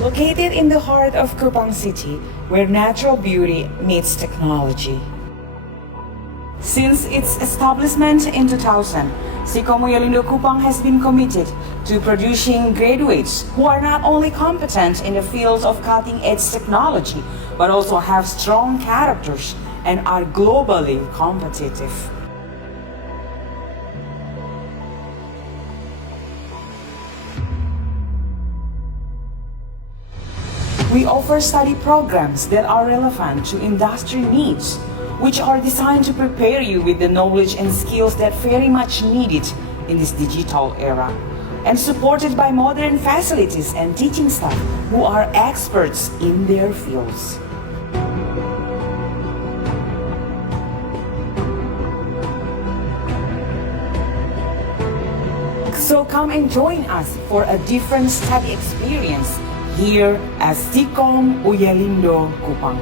Located in the heart of Kupang City, where natural beauty meets technology. Since its establishment in 2000, STIKOM Uyelindo Kupang has been committed to producing graduates who are not only competent in the fields of cutting-edge technology, but also have strong characters and are globally competitive. We offer study programs that are relevant to industry needs, which are designed to prepare you with the knowledge and skills that very much needed in this digital era, and supported by modern facilities and teaching staff who are experts in their fields. So come and join us for a different study experience here at STIKOM Uyelindo Kupang.